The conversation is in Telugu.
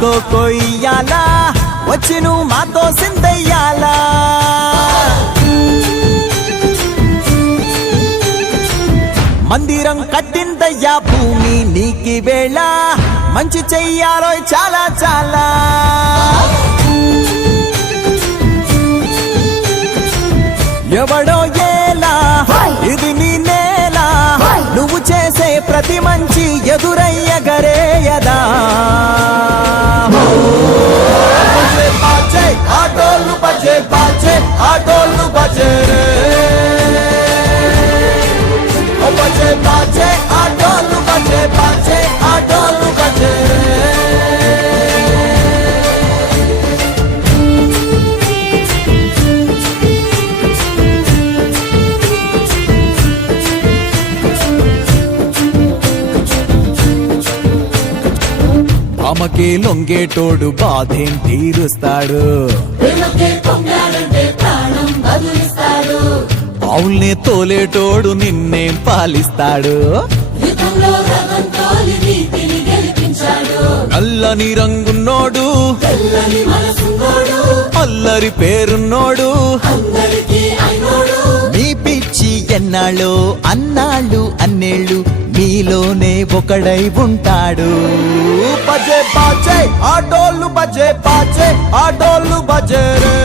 కొయ్యాలా వచ్చి నువ్వు మాతో సిందయ్యాలా మందిరం కట్టిందయ్యా భూమి నీకి వేళ మంచి చెయ్యాలో చాలా చాలా ఎవడో ఏలా ఇది నీ నేల నువ్వు చేసే ప్రతి మంచి ఎదురయ్యగరేయదా ఆటోలు బజే బాజే ఆటోలు బజే బజే బాజే ఆటోలు బజే బాజే ఆటోలు బజే అమ్మకే లొంగేటోడు బాధేం తీరుస్తాడు అవుల్నే తోలేటోడు నిన్నేం పాలిస్తాడు నల్లని రంగున్నోడు అల్లరి పేరున్నోడు మీ పిచ్చి ఎన్నాళ్ళు అన్నాళ్ళు అన్నేళ్ళు మీలోనే ఒకడై ఉంటాడు బజే బాజే ఆటోలు బజే బాజే ఆటోలు బజే రే